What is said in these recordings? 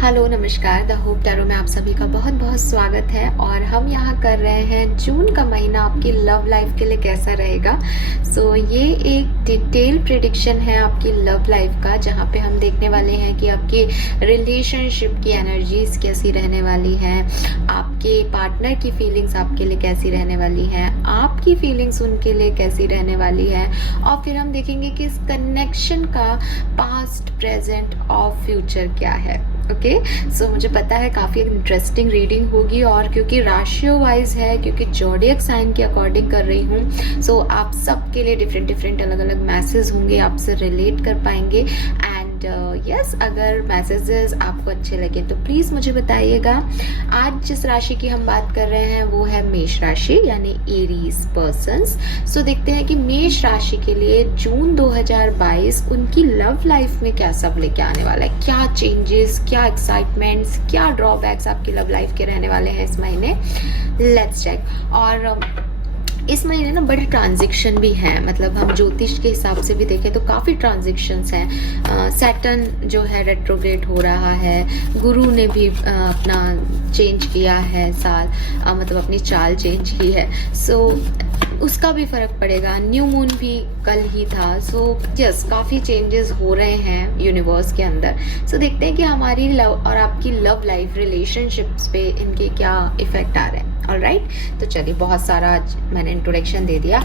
Hello नमस्कार। The hope tarot में आप सभी का बहुत बहुत स्वागत है। और हम यहाँ कर रहे हैं जून का महीना आपकी लव लाइफ के लिए कैसा रहेगा। ये एक डिटेल प्रेडिक्शन है आपकी लव लाइफ का, जहाँ पे हम देखने वाले हैं कि आपकी रिलेशनशिप की एनर्जीज कैसी रहने वाली है, आपके पार्टनर की फीलिंग्स आपके लिए कैसी रहने वाली है, आपकी फीलिंग्स उनके लिए कैसी रहने वाली है, और फिर हम देखेंगे कि इस कनेक्शन का पास्ट, प्रेजेंट और फ्यूचर क्या है। ओके, मुझे पता है काफ़ी इंटरेस्टिंग रीडिंग होगी, और क्योंकि राशियों वाइज है, क्योंकि जोडियक साइन के अकॉर्डिंग कर रही हूँ, आप सबके लिए डिफरेंट अलग अलग मैसेज होंगे, आपसे रिलेट कर पाएंगे। एंड यस, अगर मैसेजेस आपको अच्छे लगे तो प्लीज़ मुझे बताइएगा। आज जिस राशि की हम बात कर रहे हैं वो है मेष राशि, यानी एरीज पर्सन्स। देखते हैं कि मेष राशि के लिए जून 2022 उनकी लव लाइफ में क्या सब लेके आने वाला है, क्या चेंजेस, क्या एक्साइटमेंट्स, क्या ड्रॉबैक्स आपकी लव लाइफ के रहने वाले हैं इस महीने। Let's check. और इस महीने ना बड़े ट्रांजिशन भी हैं, मतलब हम ज्योतिष के हिसाब से भी देखें तो काफ़ी ट्रांजिशंस हैं। सैटर्न जो है रेट्रोग्रेड हो रहा है, गुरु ने भी अपना चेंज किया है साल, मतलब अपनी चाल चेंज की है। उसका भी फर्क पड़ेगा। न्यू मून भी कल ही था। यस, काफ़ी चेंजेस हो रहे हैं यूनिवर्स के अंदर। देखते हैं कि हमारी लव और आपकी लव लाइफ रिलेशनशिप्स पे इनके क्या इफेक्ट आ रहे हैं। ऑलराइट, तो चलिए, बहुत सारा आज मैंने इंट्रोडक्शन दे दिया।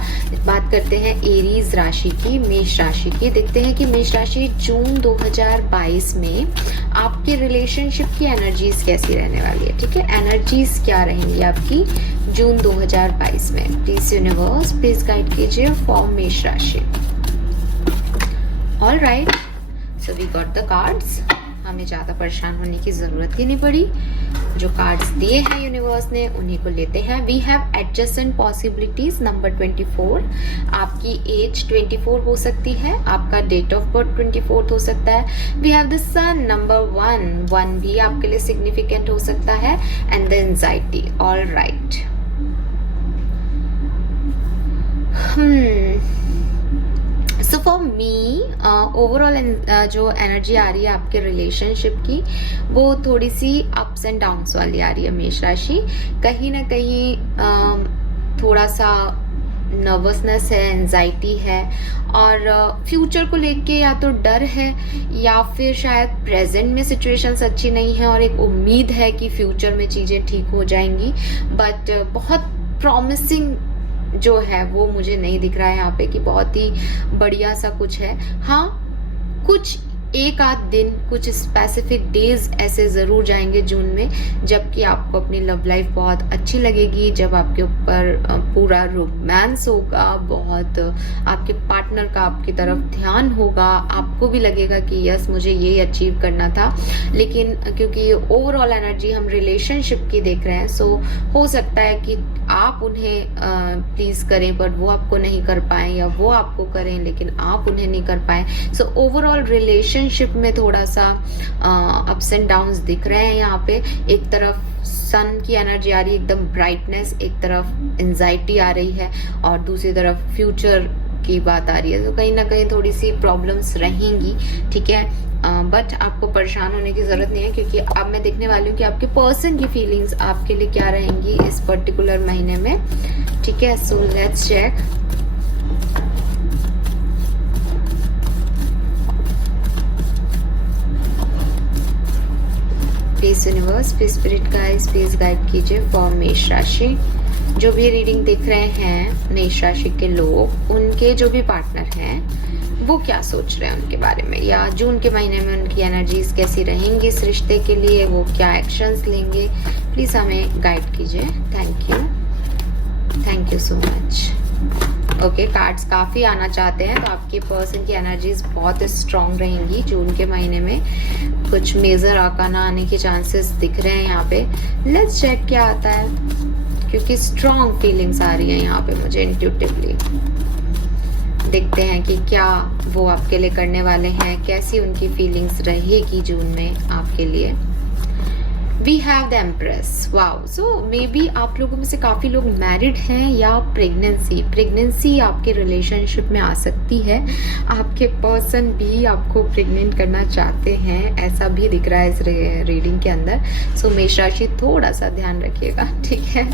बात करते हैं एरीज राशि की, मेष राशि की। देखते हैं कि मेष राशि जून 2022 में आपके रिलेशनशिप की एनर्जीज कैसी रहने वाली है। ठीक है, एनर्जीज क्या रहेंगी आपकी जून 2022 में। प्लीज यूनिवर्स, प्लीज गाइड कीजिए फॉर मेष राशि। Alright, we got the cards. हमें ज़्यादा परेशान होने की ज़रूरत ही नहीं पड़ी। जो कार्ड्स दिए हैं यूनिवर्स ने उन्हीं को लेते हैं। We have adjacent possibilities number 24। आपकी एज 24 हो सकती है, आपका डेट ऑफ बर्थ 24 हो सकता है। We have the sun number 1 भी आपके लिए सिग्निफिकेंट हो सकता है। And the anxiety. All right, for me overall जो एनर्जी आ रही है आपके रिलेशनशिप की, वो थोड़ी सी अप्स एंड डाउन्स वाली आ रही है मेष राशि। कहीं ना कहीं थोड़ा सा नर्वसनेस है, एंजाइटी है, और फ्यूचर को लेके या तो डर है, या फिर शायद प्रेजेंट में सिचुएशंस अच्छी नहीं है और एक उम्मीद है कि फ्यूचर में चीज़ें ठीक हो जाएंगी। बट बहुत प्रॉमिसिंग जो है वो मुझे नहीं दिख रहा है यहाँ पे कि बहुत ही बढ़िया सा कुछ है। हाँ, कुछ एक आध दिन, कुछ स्पेसिफिक डेज ऐसे ज़रूर जाएंगे जून में, जबकि आपको अपनी लव लाइफ बहुत अच्छी लगेगी, जब आपके ऊपर पूरा रोमांस होगा, बहुत आपके पार्टनर का आपकी तरफ ध्यान होगा, आपको भी लगेगा कि यस, मुझे ये अचीव करना था। लेकिन क्योंकि ओवरऑल एनर्जी हम रिलेशनशिप की देख रहे हैं, हो सकता है कि आप उन्हें प्लीज़ करें बट वो आपको नहीं कर पाए, या वो आपको करें लेकिन आप उन्हें नहीं कर पाए। ओवरऑल रिलेशनशिप में थोड़ा सा अप्स एंड डाउन्स दिख रहे हैं यहाँ पे। एक तरफ सन की एनर्जी आ रही है, एकदम ब्राइटनेस, एक तरफ एंजाइटी आ रही है, और दूसरी तरफ फ्यूचर की बात आ रही है। कहीं ना कहीं थोड़ी सी प्रॉब्लम्स रहेंगी। ठीक है, बट आपको परेशान होने की जरूरत नहीं है, क्योंकि अब मैं देखने वाली हूँ कि आपके पर्सन की फीलिंग्स आपके लिए क्या रहेंगी इस पर्टिकुलर महीने में। ठीक है, so let's check. Please universe, please spirit guides, please guide कीजिए फॉर मेष राशि। जो भी रीडिंग देख रहे हैं मेष राशि के लोग, उनके जो भी पार्टनर हैं वो क्या सोच रहे हैं उनके बारे में, या जून के महीने में उनकी एनर्जीज कैसी रहेंगी इस रिश्ते के लिए, वो क्या एक्शंस लेंगे। प्लीज हमें गाइड कीजिए। Thank you so much. Okay, cards काफ़ी आना चाहते हैं, तो आपके पर्सन की एनर्जीज बहुत स्ट्रांग रहेंगी जून के महीने में। कुछ मेजर आकाना आने के चांसेस दिख रहे हैं यहाँ पे। लेट्स चेक क्या आता है, क्योंकि स्ट्रांग फीलिंग्स आ रही हैं यहाँ पे मुझे इंट्यूटिवली। देखते हैं कि क्या वो आपके लिए करने वाले हैं, कैसी उनकी फीलिंग्स रहेगी जून में आपके लिए। We have the empress. Wow, so may be आप लोगों में से काफ़ी लोग मैरिड हैं या प्रेगनेंसी आपके रिलेशनशिप में आ सकती है। आपके पर्सन भी आपको प्रेग्नेंट करना चाहते हैं, ऐसा भी दिख रहा है इस रीडिंग के अंदर। सो मेष राशि थोड़ा सा ध्यान रखिएगा, ठीक है।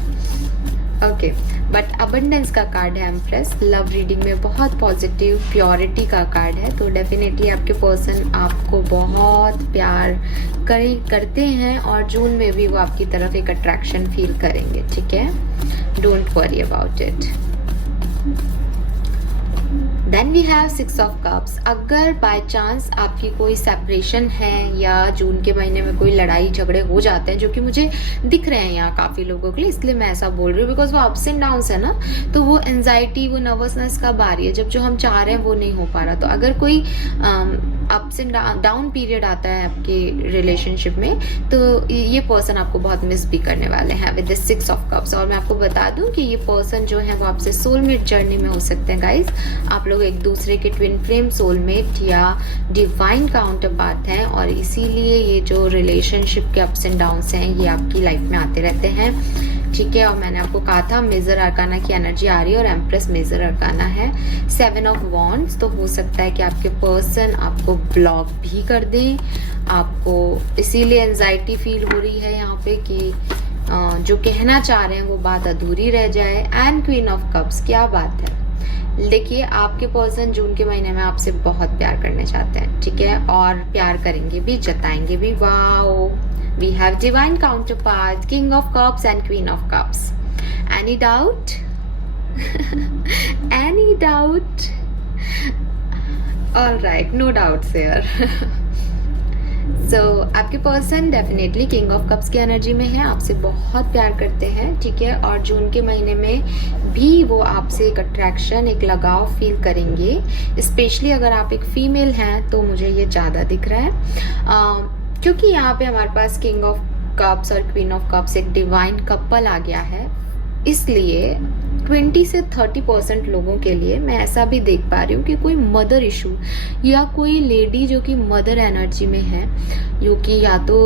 ओके, बट अबंडेंस का कार्ड है एम्प्रेस। लव रीडिंग में बहुत पॉजिटिव प्योरिटी का कार्ड है, तो डेफिनेटली आपके पर्सन आपको बहुत प्यार करते हैं और जून में भी वो आपकी तरफ एक अट्रैक्शन फील करेंगे, ठीक है। Don't worry about it. Then we have 6 of cups. अगर बाय चांस आपकी कोई सेपरेशन है या जून के महीने में कोई लड़ाई झगड़े हो जाते हैं, जो कि मुझे दिख रहे हैं यहाँ काफ़ी लोगों के लिए, इसलिए मैं ऐसा बोल रही हूँ बिकॉज वो अप्स एंड डाउन्स है ना, तो वो एंजाइटी, वो नर्वसनेस कब आ रही है, जब जो हम चाह रहे हैं वो नहीं हो पा रहा। तो अगर कोई अप्स एंड डाउन पीरियड आता है आपके रिलेशनशिप में, तो ये पर्सन आपको बहुत मिस भी करने वाले हैं विद द 6 ऑफ कप्स। और मैं आपको बता दूं कि ये पर्सन जो है वो आपसे सोलमेट जर्नी में हो सकते हैं गाइज। आप लोग एक दूसरे के ट्विन फ्लेम सोलमेट या डिवाइन काउंटर पार्ट हैं, और इसीलिए ये जो रिलेशनशिप के अप्स एंड डाउन्स हैं ये आपकी लाइफ में आते रहते हैं, ठीक है। और मैंने आपको कहा था मेजर अरकाना की एनर्जी आ रही है और एम्प्रेस मेजर अरकाना है। 7 ऑफ वॉन्ड्स, तो हो सकता है कि आपके पर्सन आपको ब्लॉक भी कर दें, आपको इसीलिए एंजाइटी फील हो रही है यहाँ पे कि जो कहना चाह रहे हैं वो बात अधूरी रह जाए। एंड क्वीन ऑफ कप्स, क्या बात है। देखिए, आपके पर्सन जून के महीने में आपसे बहुत प्यार करने चाहते हैं, ठीक है, और प्यार करेंगे भी, जताएंगे भी। Wow, we have divine counterpart, king of cups and queen of cups. Any doubt? Any doubt? All right, no doubts here. So, आपके person definitely king of cups की एनर्जी में है, आपसे बहुत प्यार करते हैं, ठीक है। और जून के महीने में भी वो आपसे एक अट्रैक्शन, एक लगाव फील करेंगे। स्पेशली अगर आप एक फीमेल हैं तो मुझे ये ज़्यादा दिख रहा है, क्योंकि यहाँ पे हमारे पास किंग ऑफ कप्स और क्वीन ऑफ कप्स एक डिवाइन कपल आ गया है, इसलिए 20 से 30% लोगों के लिए मैं ऐसा भी देख पा रही हूँ कि कोई मदर इशू या कोई लेडी जो कि मदर एनर्जी में है, जो कि या तो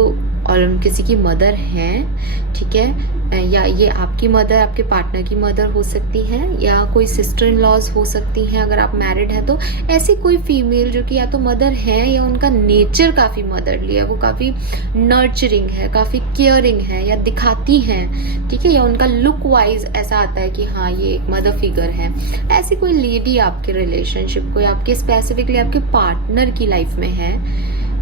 और किसी की मदर हैं, ठीक है, या ये आपकी मदर, आपके पार्टनर की मदर हो सकती हैं, या कोई सिस्टर इन लॉज हो सकती हैं अगर आप मैरिड हैं तो। ऐसी कोई फीमेल जो कि या तो मदर है या उनका नेचर काफ़ी मदरली है, वो काफ़ी नर्चरिंग है, काफ़ी केयरिंग है या दिखाती हैं, ठीक है, या उनका लुक वाइज ऐसा आता है कि हाँ ये एक मदर फिगर है। ऐसी कोई लेडी आपके रिलेशनशिप को या आपके स्पेसिफिकली आपके पार्टनर की लाइफ में है,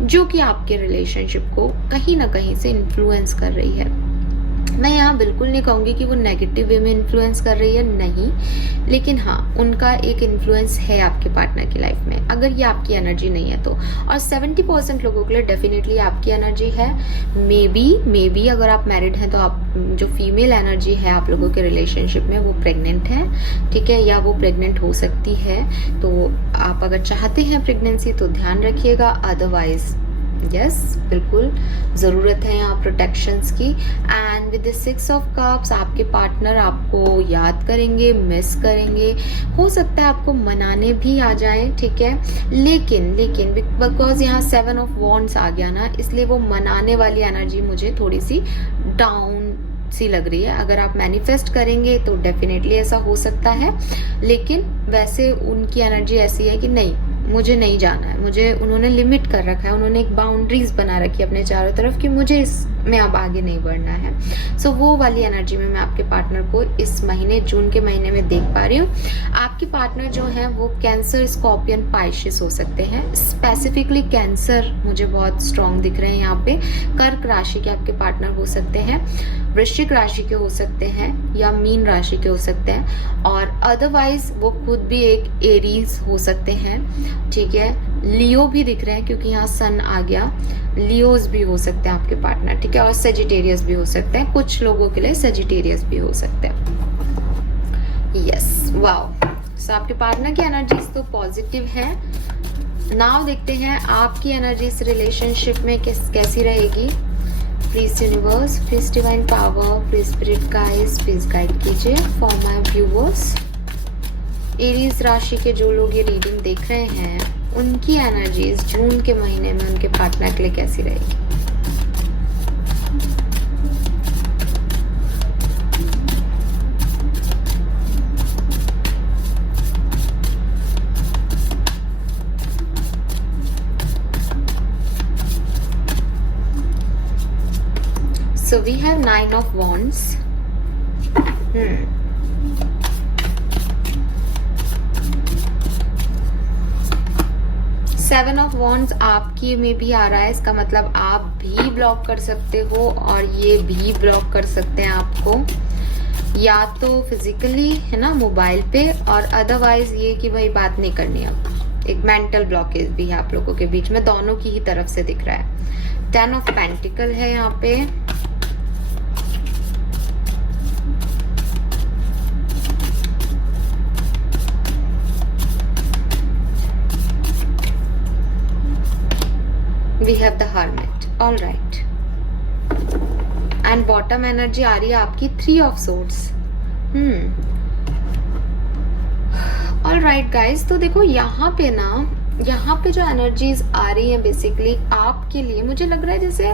जो कि आपके रिलेशनशिप को कहीं ना कहीं से इन्फ्लुएंस कर रही है। मैं यहाँ बिल्कुल नहीं कहूँगी कि वो नेगेटिव वे में इन्फ्लुएंस कर रही है, नहीं, लेकिन हाँ उनका एक इन्फ्लुएंस है आपके पार्टनर की लाइफ में, अगर ये आपकी एनर्जी नहीं है तो। और 70% लोगों के लिए डेफिनेटली आपकी एनर्जी है। मे बी अगर आप मैरिड हैं तो आप जो फीमेल एनर्जी है आप लोगों के रिलेशनशिप में वो प्रेग्नेंट है, ठीक है, या वो प्रेग्नेंट हो सकती है। तो आप अगर चाहते हैं प्रेगनेंसी तो ध्यान रखिएगा, अदरवाइज यस बिल्कुल ज़रूरत है यहाँ प्रोटेक्शंस की। And with the 6 of cups आपके पार्टनर आपको याद करेंगे, मिस करेंगे, हो सकता है आपको मनाने भी आ जाएं, ठीक है, लेकिन बिकॉज यहाँ 7 ऑफ वॉन्ड्स आ गया ना, इसलिए वो मनाने वाली एनर्जी मुझे थोड़ी सी डाउन सी लग रही है। अगर आप मैनिफेस्ट करेंगे तो डेफिनेटली ऐसा हो सकता है, लेकिन वैसे उनकी एनर्जी ऐसी है कि नहीं, मुझे नहीं जाना है, मुझे उन्होंने लिमिट कर रखा है, उन्होंने एक बाउंड्रीज बना रखी है अपने चारों तरफ कि मुझे इसमें अब आगे नहीं बढ़ना है। सो वो वाली एनर्जी में मैं आपके पार्टनर को इस महीने जून के महीने में देख पा रही हूँ। आपके पार्टनर जो है वो कैंसर, स्कॉर्पियन, पाइशिस हो सकते हैं। स्पेसिफिकली कैंसर मुझे बहुत स्ट्रॉन्ग दिख रहे हैं यहाँ पे। कर्क राशि के आपके पार्टनर हो सकते हैं, वृश्चिक राशि के हो सकते हैं, या मीन राशि के हो सकते हैं, और अदरवाइज वो खुद भी एक एरीज हो सकते हैं, ठीक है। लियो भी दिख रहे हैं क्योंकि यहाँ सन आ गया, लियोज भी हो सकते हैं आपके पार्टनर, ठीक है, और सेजिटेरियस भी हो सकते हैं, कुछ लोगों के लिए सेजिटेरियस भी हो सकते हैं। यस, वाओ, सो आपके पार्टनर की एनर्जीज तो पॉजिटिव है। नाउ देखते हैं आपकी एनर्जी इस रिलेशनशिप में कैसी रहेगी। Please universe, please divine power, please spirit guides, please guide कीजिए फॉर माय व्यूअर्स। एरीज राशि के जो लोग ये रीडिंग देख रहे हैं उनकी एनर्जीज जून के महीने में उनके पार्टनर के लिए कैसी रहेगी। So we have 9 of Wands. 7 of wands आपकी में भी आ रहा है। इसका मतलब आप भी ब्लॉक कर सकते हो और ये भी ब्लॉक कर सकते हैं आपको, या तो फिजिकली है ना, मोबाइल पे, और अदरवाइज ये कि भाई बात नहीं करनी। अब एक मेंटल ब्लॉकेज भी है आप लोगों के बीच में, दोनों की ही तरफ से दिख रहा है। 10 ऑफ पेंटिकल है यहाँ पे। We have the Hermit. All right. And bottom energy आ रही है आपकी 3 of Swords. All right guys, तो देखो यहाँ पे ना, यहाँ पे जो एनर्जीज आ रही हैं बेसिकली आपके लिए, मुझे लग रहा है जैसे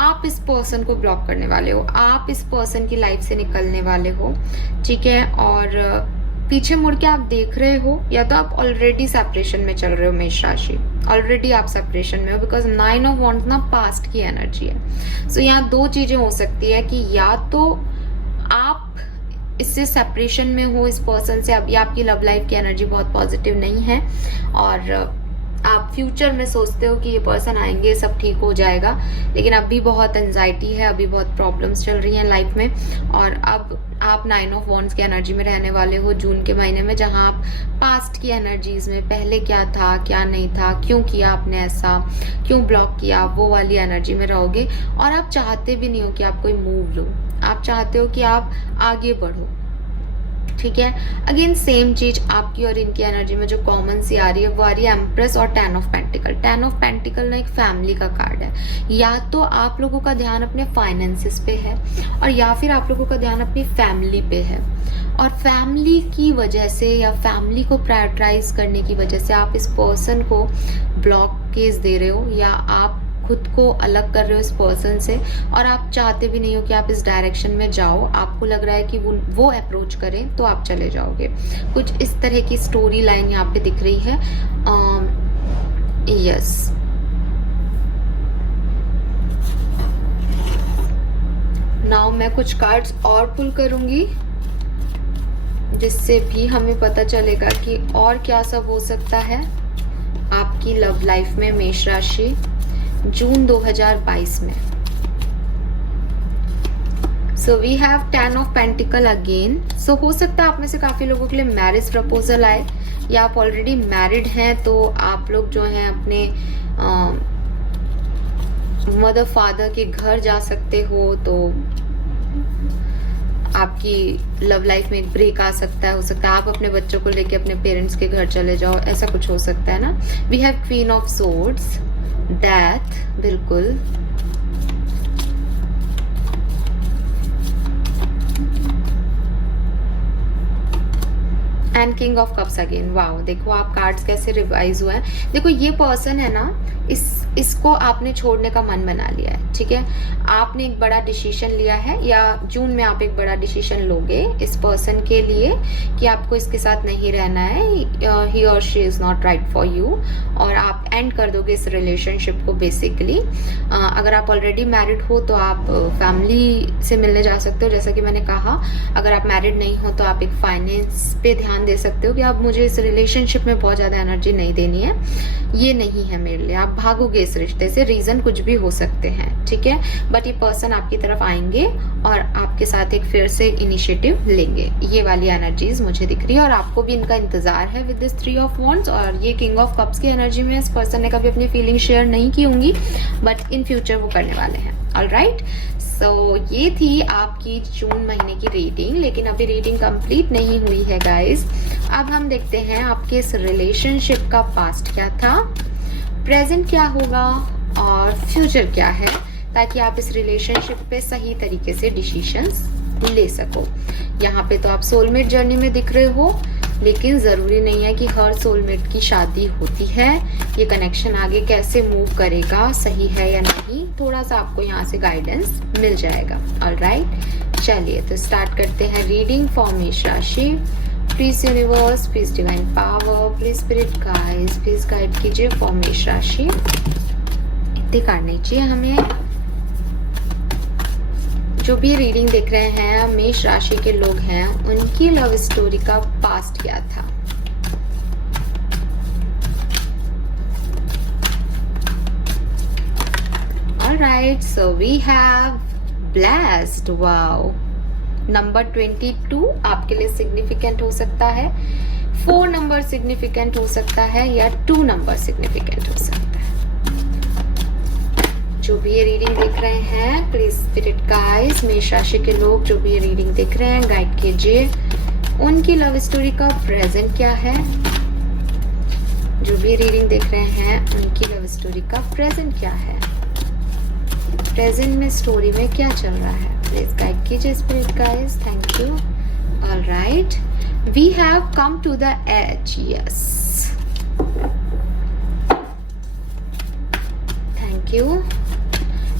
आप इस पर्सन को ब्लॉक करने वाले हो, आप इस पर्सन की लाइफ से निकलने वाले हो, ठीक है। और पीछे मुड़ के आप देख रहे हो, या तो आप ऑलरेडी सेपरेशन में चल रहे हो मेष राशि, ऑलरेडी आप सेपरेशन में हो, बिकॉज 9 ऑफ वॉन्ड्स ना पास्ट की एनर्जी है। सो यहाँ दो चीजें हो सकती है कि या तो आप इससे सेपरेशन में हो इस पर्सन से, अभी आपकी लव लाइफ की एनर्जी बहुत पॉजिटिव नहीं है और आप फ्यूचर में सोचते हो कि ये पर्सन आएंगे, सब ठीक हो जाएगा, लेकिन अभी बहुत एंजाइटी है, अभी बहुत प्रॉब्लम्स चल रही हैं लाइफ में। और अब आप 9 ऑफ वॉन्ड्स की एनर्जी में रहने वाले हो जून के महीने में, जहां आप पास्ट की एनर्जीज में पहले क्या था क्या नहीं था, क्यों किया आपने ऐसा, क्यों ब्लॉक किया, वो वाली एनर्जी में रहोगे। और आप चाहते भी नहीं हो कि आप कोई मूव लो, आप चाहते हो कि आप आगे बढ़ो, ठीक है। अगेन सेम चीज आपकी और इनकी एनर्जी में जो कॉमन सी आ रही है वो आ रही है एम्प्रेस और 10 ऑफ पेंटिकल। 10 ऑफ पेंटिकल ना एक फैमिली का कार्ड है। या तो आप लोगों का ध्यान अपने फाइनेंसेस पे है और या फिर आप लोगों का ध्यान अपनी फैमिली पे है, और फैमिली की वजह से या फैमिली को प्रायोरिटाइज करने की वजह से आप इस पर्सन को ब्लॉकेज दे रहे हो, या आप खुद को अलग कर रहे हो इस पर्सन से, और आप चाहते भी नहीं हो कि आप इस डायरेक्शन में जाओ। आपको लग रहा है कि वो अप्रोच करें तो आप चले जाओगे। कुछ इस तरह की स्टोरी लाइन यहाँ पे दिख रही है। यस, नाउ मैं कुछ कार्ड्स और पुल करूंगी जिससे भी हमें पता चलेगा कि और क्या सब हो सकता है आपकी लव लाइफ में मेष राशि जून 2022 में। So we have 10 of pentacles again. So हो सकता है आप में से काफी लोगों के लिए मैरिज प्रपोजल आए, या आप ऑलरेडी मैरिड हैं तो आप लोग जो हैं अपने मदर फादर के घर जा सकते हो, तो आपकी लव लाइफ में एक ब्रेक आ सकता है। हो सकता है आप अपने बच्चों को लेके अपने पेरेंट्स के घर चले जाओ, ऐसा कुछ हो सकता है ना। We have queen of swords, death, बिल्कुल, and king of cups again. Wow, देखो आप कार्ड्स कैसे रिवाइज हुआ है। देखो ये पर्सन है ना, इसको आपने छोड़ने का मन बना लिया है, ठीक है। आपने एक बड़ा डिसीजन लिया है, या जून में आप एक बड़ा डिसीजन लोगे इस पर्सन के लिए कि आपको इसके साथ नहीं रहना है, ही और she is not right for you, और आप एंड कर दोगे इस रिलेशनशिप को बेसिकली। अगर आप ऑलरेडी मैरिड हो तो आप फैमिली से मिलने जा सकते हो, जैसा कि मैंने कहा। अगर आप मैरिड नहीं हो तो आप एक फाइनेंस पे ध्यान दे सकते हो कि आप मुझे इस रिलेशनशिप में बहुत ज्यादा एनर्जी नहीं देनी है, ये नहीं है मेरे लिए, आप भागोगे इस रिश्ते से। रीजन कुछ भी हो सकते हैं, ठीक है, बट ये पर्सन आपकी तरफ आएंगे और आपके साथ एक फिर से इनिशिएटिव लेंगे। ये वाली एनर्जीज मुझे दिख रही है, और आपको भी इनका इंतजार है विद दिस 3 ऑफ वॉन्ड्स। और ये किंग ऑफ कप्स की एनर्जी में इस पर्सन ने कभी अपनी फीलिंग शेयर नहीं की होंगी, बट इन फ्यूचर वो करने वाले हैं। ऑलराइट, सो ये थी आपकी जून महीने की रीडिंग, लेकिन अभी रीडिंग कंप्लीट नहीं हुई है गाइस। अब हम देखते हैं आपके इस रिलेशनशिप का पास्ट क्या था, प्रेजेंट क्या होगा और फ्यूचर क्या है, ताकि आप इस रिलेशनशिप पे सही तरीके से डिसीजंस ले सको। यहाँ पे तो आप सोलमेट जर्नी में दिख रहे हो, लेकिन जरूरी नहीं है कि हर सोलमेट की शादी होती है। ये कनेक्शन आगे कैसे मूव करेगा, सही है या नहीं, थोड़ा सा आपको यहाँ से गाइडेंस मिल जाएगा। ऑलराइट, चलिए तो स्टार्ट करते हैं रीडिंग फॉर मेष राशि। Please universe, please divine power, please spirit guides, please guide कीजिए फॉर मेष राशि। इतने कार्ड नहीं चाहिए हमें। जो भी रीडिंग देख रहे हैं मेष राशि के लोग हैं, उनकी लव स्टोरी का पास्ट क्या था। Alright, so we have blessed. Wow. Number 22 आपके लिए सिग्निफिकेंट हो सकता है, 4 नंबर सिग्निफिकेंट हो सकता है, या 2 नंबर सिग्निफिकेंट हो सकता है। जो भी ये रीडिंग देख रहे हैं प्लीज स्पिरिट गाइस, मेष राशि के लोग जो भी ये रीडिंग देख रहे हैं गाइड कीजिए, उनकी लव स्टोरी का प्रेजेंट क्या है। जो भी रीडिंग देख रहे हैं उनकी लव स्टोरी का प्रेजेंट क्या है, प्रेजेंट में स्टोरी में क्या चल रहा है, प्लीज गाइड कीजिए spirit guys. Thank you. Alright, we have come to the edge. Yes, thank you.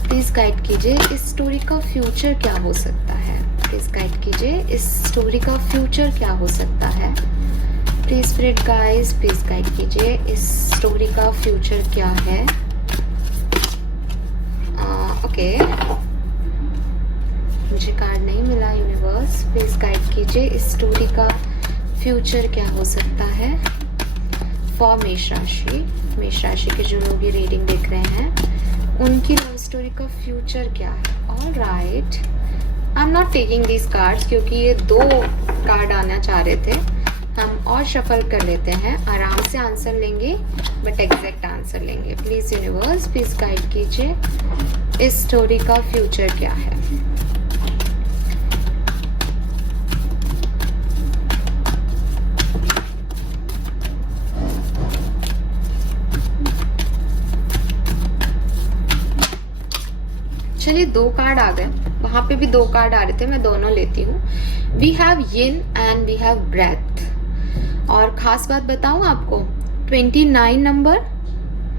Please guide कीजिए इस स्टोरी का फ्यूचर क्या हो सकता है। प्लीज गाइड कीजिए इस स्टोरी का फ्यूचर क्या हो सकता है। Please spirit guys, please guide कीजिए इस स्टोरी का फ्यूचर क्या है। ओके, मुझे कार्ड नहीं मिला यूनिवर्स, प्लीज गाइड कीजिए इस स्टोरी का फ्यूचर क्या हो सकता है फॉर मेष राशि। मेष राशि के जो लोग ये रीडिंग देख रहे हैं उनकी लव स्टोरी का फ्यूचर क्या है। Alright, I am not taking these cards क्योंकि ये 2 कार्ड आना चाह रहे थे, हम और शफल कर लेते हैं, आराम से आंसर लेंगे बट एग्जैक्ट आंसर लेंगे। प्लीज यूनिवर्स, प्लीज गाइड कीजिए इस स्टोरी का फ्यूचर क्या है। चलिए 2 कार्ड आ गए, वहां पे भी 2 कार्ड आ रहे थे, मैं दोनों लेती हूँ। We have yin and we have breath. और खास बात बताऊं आपको, 29 नंबर,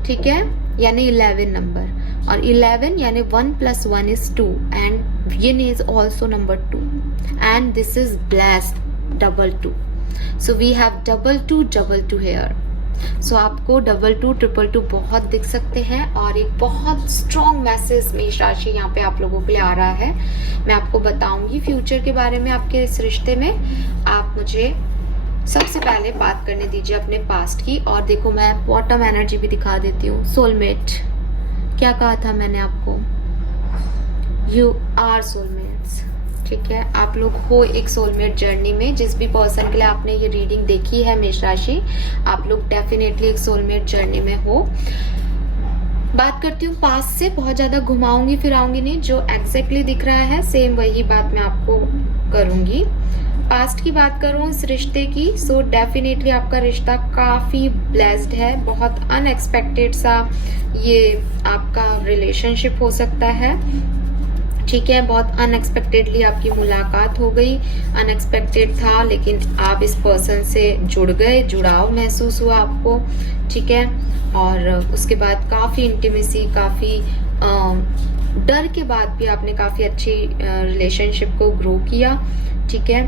ठीक है, यानी 11 नंबर, और 11 यानी 1 + 1 is 2 and yin is also number 2 and this is blessed double 2। So we have double 2 here. So आपको 22 222 बहुत दिख सकते हैं, और एक बहुत स्ट्रॉन्ग मैसेज मेष राशि यहाँ पे आप लोगों के लिए आ रहा है। मैं आपको बताऊंगी फ्यूचर के बारे में आपके इस रिश्ते में। आप मुझे सबसे पहले बात करने दीजिए अपने पास्ट की। और देखो, मैं बॉटम एनर्जी भी दिखा देती हूँ। सोलमेट, क्या कहा था मैंने आपको, यू आर सोलमेट्स, ठीक है। आप लोग हो एक सोलमेट जर्नी में। जिस भी पर्सन के लिए आपने ये रीडिंग देखी है मेष राशि, आप लोग डेफिनेटली एक सोलमेट जर्नी में हो। बात करती हूँ पास्ट से, बहुत ज्यादा घुमाऊंगी फिराऊंगी नहीं, जो एग्जैक्टली दिख रहा है सेम वही बात मैं आपको करूंगी। पास्ट की बात करूं इस रिश्ते की, सो डेफिनेटली आपका रिश्ता काफी ब्लेस्ड है। बहुत अनएक्सपेक्टेड सा ये आपका रिलेशनशिप हो सकता है, ठीक है। बहुत अनएक्सपेक्टेडली आपकी मुलाकात हो गई, अनएक्सपेक्टेड था, लेकिन आप इस पर्सन से जुड़ गए, जुड़ाव महसूस हुआ आपको, ठीक है। और उसके बाद काफ़ी इंटीमेसी, काफ़ी डर के बाद भी आपने काफ़ी अच्छी रिलेशनशिप को ग्रो किया, ठीक है।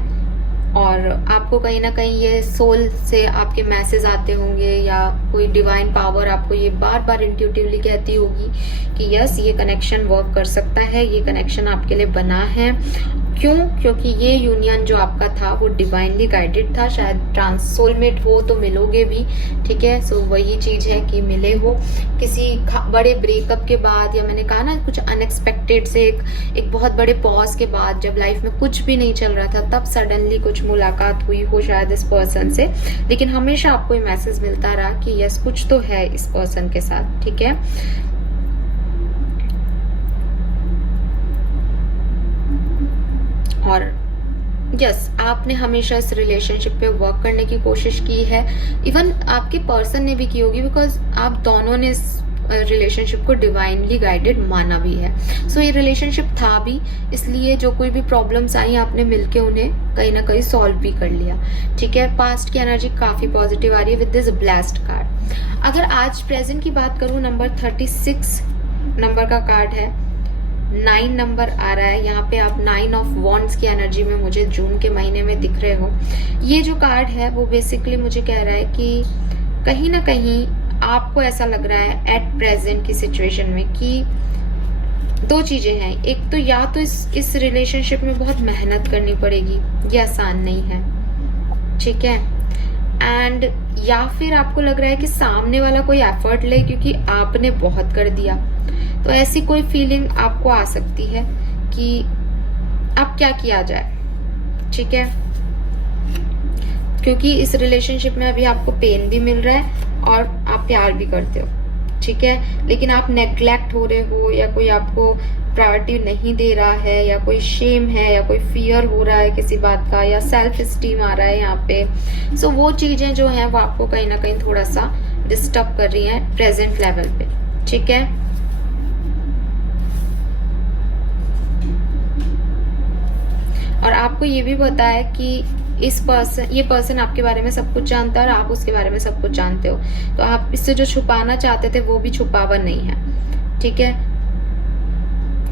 और आपको कहीं ना कहीं ये सोल से आपके मैसेज आते होंगे, या कोई डिवाइन पावर आपको ये बार बार इंट्यूटिवली कहती होगी कि यस, ये कनेक्शन वर्क कर सकता है, ये कनेक्शन आपके लिए बना है। क्यों? क्योंकि ये यूनियन जो आपका था वो डिवाइनली गाइडेड था। शायद ट्रांस सोलमेट हो तो मिलोगे भी, ठीक है। सो वही चीज है कि मिले हो किसी बड़े ब्रेकअप के बाद, या मैंने कहा ना कुछ अनएक्सपेक्टेड से एक बहुत बड़े पॉज के बाद, जब लाइफ में कुछ भी नहीं चल रहा था, तब सडनली कुछ मुलाकात हुई हो शायद इस पर्सन से। लेकिन हमेशा आपको ये मैसेज मिलता रहा कि यस, कुछ तो है इस पर्सन के साथ, ठीक है। और यस, आपने हमेशा इस रिलेशनशिप पे वर्क करने की कोशिश की है। इवन आपके पर्सन ने भी की होगी, बिकॉज आप दोनों ने इस रिलेशनशिप को डिवाइनली गाइडेड माना भी है। सो ये रिलेशनशिप था भी, इसलिए जो कोई भी प्रॉब्लम्स आई आपने मिलके उन्हें कहीं ना कहीं सॉल्व भी कर लिया, ठीक है। पास्ट की एनर्जी काफी पॉजिटिव आ रही है विद दिस ब्लेस्ड कार्ड। अगर आज प्रेजेंट की बात करूं, नंबर 36 नंबर का कार्ड है, 9 नंबर आ रहा है यहाँ पे। आप 9 ऑफ वॉन्ड्स की एनर्जी में मुझे जून के महीने में दिख रहे हो। ये जो कार्ड है वो बेसिकली मुझे कह रहा है कि कहीं ना कहीं आपको ऐसा लग रहा है एट प्रेजेंट की सिचुएशन में कि दो चीजें हैं, एक तो या तो इस रिलेशनशिप में बहुत मेहनत करनी पड़ेगी, ये आसान नहीं है, ठीक है। एंड या फिर आपको लग रहा है कि सामने वाला कोई एफर्ट ले क्योंकि आपने बहुत कर दिया, तो ऐसी कोई फीलिंग आपको आ सकती है कि अब क्या किया जाए, ठीक है। क्योंकि इस रिलेशनशिप में अभी आपको पेन भी मिल रहा है और आप प्यार भी करते हो, ठीक है, लेकिन आप नेग्लेक्ट हो रहे हो, या कोई आपको प्रायोरिटी नहीं दे रहा है, या कोई शेम है, या कोई फियर हो रहा है किसी बात का, या सेल्फ स्टीम आ रहा है यहाँ पे। सो वो चीजें जो हैं वो आपको कहीं ना कहीं थोड़ा सा डिस्टर्ब कर रही हैं प्रेजेंट लेवल पे, ठीक है। और आपको ये भी पता है कि ये पर्सन आपके बारे में सब कुछ जानता है और आप उसके बारे में सब कुछ जानते हो, तो आप इससे जो छुपाना चाहते थे वो भी छुपावा नहीं है, ठीक है।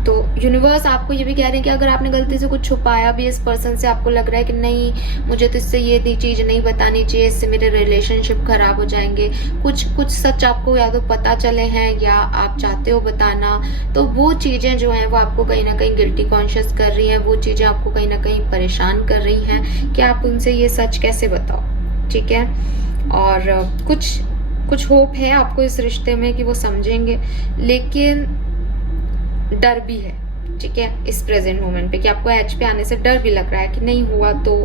तो यूनिवर्स आपको ये भी कह रहे हैं कि अगर आपने गलती से कुछ छुपाया भी इस पर्सन से, आपको लग रहा है कि नहीं मुझे तो इससे ये चीज नहीं बतानी चाहिए, इससे मेरे रिलेशनशिप खराब हो जाएंगे, कुछ सच आपको या तो पता चले हैं या आप चाहते हो बताना, तो वो चीजें जो हैं वो आपको कहीं ना कहीं गिल्टी कॉन्शियस कर रही हैं, वो चीजें आपको कहीं ना कहीं परेशान कर रही हैं कि आप उनसे ये सच कैसे बताओ, ठीक है। और कुछ होप है आपको इस रिश्ते में कि वो समझेंगे, लेकिन डर भी है, ठीक है, इस प्रेजेंट मोमेंट पे कि आपको एज पे आने से डर भी लग रहा है कि नहीं हुआ तो,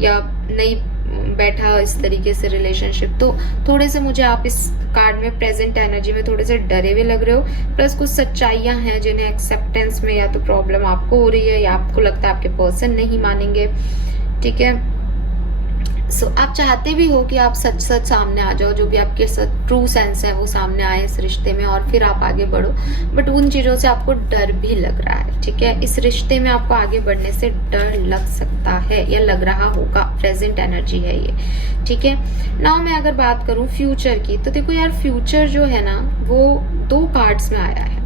या नहीं बैठा इस तरीके से रिलेशनशिप, तो थोड़े से मुझे आप इस कार्ड में प्रेजेंट एनर्जी में थोड़े से डरे हुए लग रहे हो। प्लस कुछ सच्चाइयां हैं जिन्हें एक्सेप्टेंस में या तो प्रॉब्लम आपको हो रही है, या आपको लगता है आपके पर्सन नहीं मानेंगे, ठीक है। सो आप चाहते भी हो कि आप सच सामने आ जाओ, जो भी आपके ट्रू सेंस है वो सामने आए इस रिश्ते में और फिर आप आगे बढ़ो, बट उन चीजों से आपको डर भी लग रहा है, ठीक है। इस रिश्ते में आपको आगे बढ़ने से डर लग सकता है या लग रहा होगा, प्रेजेंट एनर्जी है ये, ठीक है। नाउ मैं अगर बात करूं फ्यूचर की, तो देखो यार फ्यूचर जो है ना वो 2 पार्ट्स में आया है,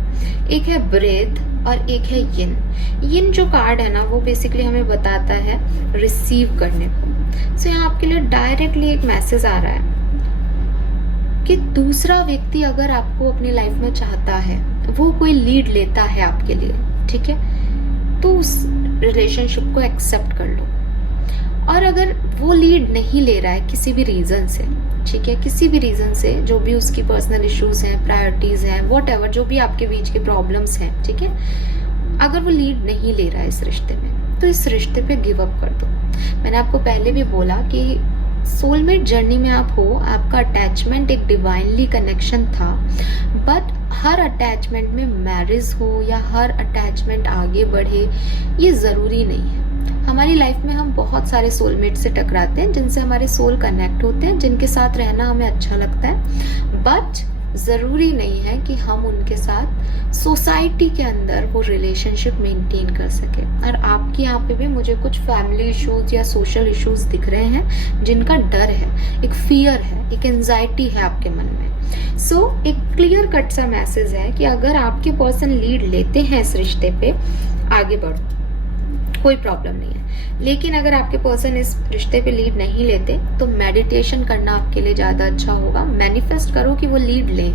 एक है ब्रेथ और एक है यिन। यिन जो कार्ड है ना वो बेसिकली हमें बताता है रिसीव करने को। सो यहाँ आपके लिए डायरेक्टली एक मैसेज आ रहा है कि दूसरा व्यक्ति अगर आपको अपनी लाइफ में चाहता है, वो कोई लीड लेता है आपके लिए, ठीक है, तो उस रिलेशनशिप को एक्सेप्ट कर लो। और अगर वो लीड नहीं ले रहा है किसी भी रीजन से, ठीक है, किसी भी रीजन से, जो भी उसकी पर्सनल इश्यूज हैं, प्रायोरिटीज हैं, व्हाटएवर जो भी आपके बीच के प्रॉब्लम्स हैं, ठीक है, अगर वो लीड नहीं ले रहा है इस रिश्ते में, तो इस रिश्ते पे गिव अप कर दो। मैंने आपको पहले भी बोला कि सोलमेट जर्नी में आप हो, आपका अटैचमेंट एक डिवाइनली कनेक्शन था, बट हर अटैचमेंट में मैरिज हो या हर अटैचमेंट आगे बढ़े ये जरूरी नहीं है। हमारी लाइफ में हम बहुत सारे सोलमेट से टकराते हैं जिनसे हमारे सोल कनेक्ट होते हैं, जिनके साथ रहना हमें अच्छा लगता है, बट जरूरी नहीं है कि हम उनके साथ सोसाइटी के अंदर वो रिलेशनशिप मेंटेन कर सके। और आपके यहाँ पे भी मुझे कुछ फैमिली इश्यूज या सोशल इश्यूज दिख रहे हैं जिनका डर है, एक फियर है, एक एंजाइटी है आपके मन में। सो एक क्लियर कट सा मैसेज है कि अगर आपके पर्सन लीड लेते हैं इस रिश्ते पे, आगे बढ़ो, कोई प्रॉब्लम नहीं है। लेकिन अगर आपके पर्सन इस रिश्ते पे लीड नहीं लेते, तो मेडिटेशन करना आपके लिए ज्यादा अच्छा होगा। मैनिफेस्ट करो कि वो लीड ले,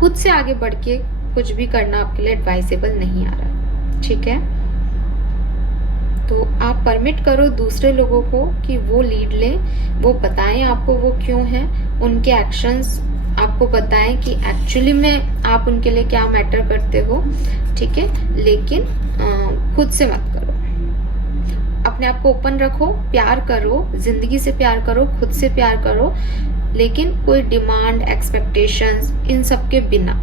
खुद से आगे बढ़ के कुछ भी करना आपके लिए एडवाइजेबल नहीं आ रहा, ठीक है। तो आप परमिट करो दूसरे लोगों को कि वो लीड ले, वो बताएं आपको वो क्यों है, उनके एक्शंस आपको बताएं कि एक्चुअली में आप उनके लिए क्या मैटर करते हो, ठीक है। लेकिन खुद से मत करो, अपने आप को ओपन रखो, प्यार करो, जिंदगी से प्यार करो, खुद से प्यार करो, लेकिन कोई डिमांड, एक्सपेक्टेशंस इन सब के बिना,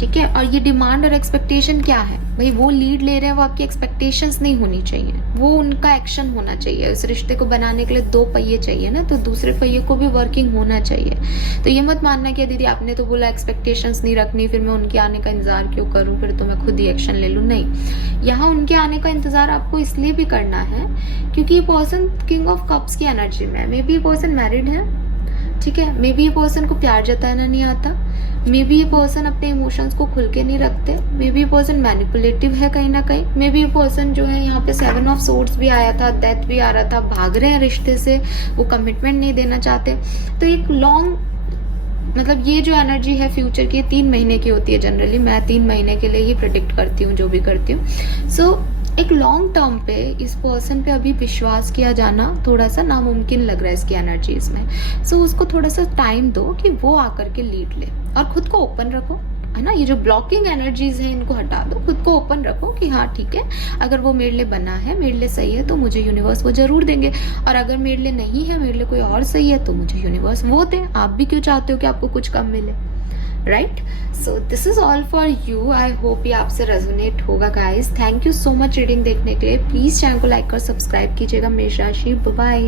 ठीक है। और ये डिमांड और एक्सपेक्टेशन क्या है भाई, वो लीड ले रहे हैं, वो आपकी एक्सपेक्टेशंस नहीं होनी चाहिए, वो उनका एक्शन होना चाहिए। इस रिश्ते को बनाने के लिए 2 पहिए चाहिए ना, तो दूसरे पहिए को भी वर्किंग होना चाहिए। तो ये मत मानना कि दीदी आपने तो बोला एक्सपेक्टेशंस नहीं रखनी, फिर मैं उनके आने का इंतजार क्यों करूं, फिर तो मैं खुद ही एक्शन ले लूं। नहीं, यहाँ उनके आने का इंतजार आपको इसलिए भी करना है क्योंकि ये पर्सन किंग ऑफ कप्स की एनर्जी में है। मे बी ये पर्सन मैरिड है, ठीक है, मे बी ये पर्सन को प्यार जताना नहीं आता, मे बी ये पर्सन अपने इमोशंस को खुल के नहीं रखते, मे बी ये पर्सन मैनिपुलेटिव है कहीं ना कहीं, मे बी ये पर्सन जो है, यहाँ पे 7 ऑफ सोर्ड्स भी आया था, डेथ भी आ रहा था, भाग रहे हैं रिश्ते से, वो कमिटमेंट नहीं देना चाहते। तो एक लॉन्ग मतलब ये जो एनर्जी है फ्यूचर की 3 महीने की होती है जनरली, मैं 3 महीने के लिए ही प्रिडिक्ट करती हूँ जो भी करती हूँ। सो एक लॉन्ग टर्म पे इस पर्सन पे अभी विश्वास किया जाना थोड़ा सा नामुमकिन लग रहा है इसकी एनर्जीज में। सो उसको थोड़ा सा टाइम दो कि वो आकर के लीड ले, और खुद को ओपन रखो, है ना। ये जो ब्लॉकिंग एनर्जीज है इनको हटा दो, खुद को ओपन रखो कि हाँ ठीक है, अगर वो मेरे लिए बना है, मेरे लिए सही है, तो मुझे यूनिवर्स वो जरूर देंगे, और अगर मेरे लिए नहीं है, मेरे लिए कोई और सही है, तो मुझे यूनिवर्स वो दे। आप भी क्यों चाहते हो कि आपको कुछ कम मिले, right. So this is all for you. I hope ये आपसे रेजोनेट होगा guys. Thank you so much reading देखने के लिए। प्लीज चैनल को लाइक और सब्सक्राइब कीजिएगा। मेष राशि, बाय।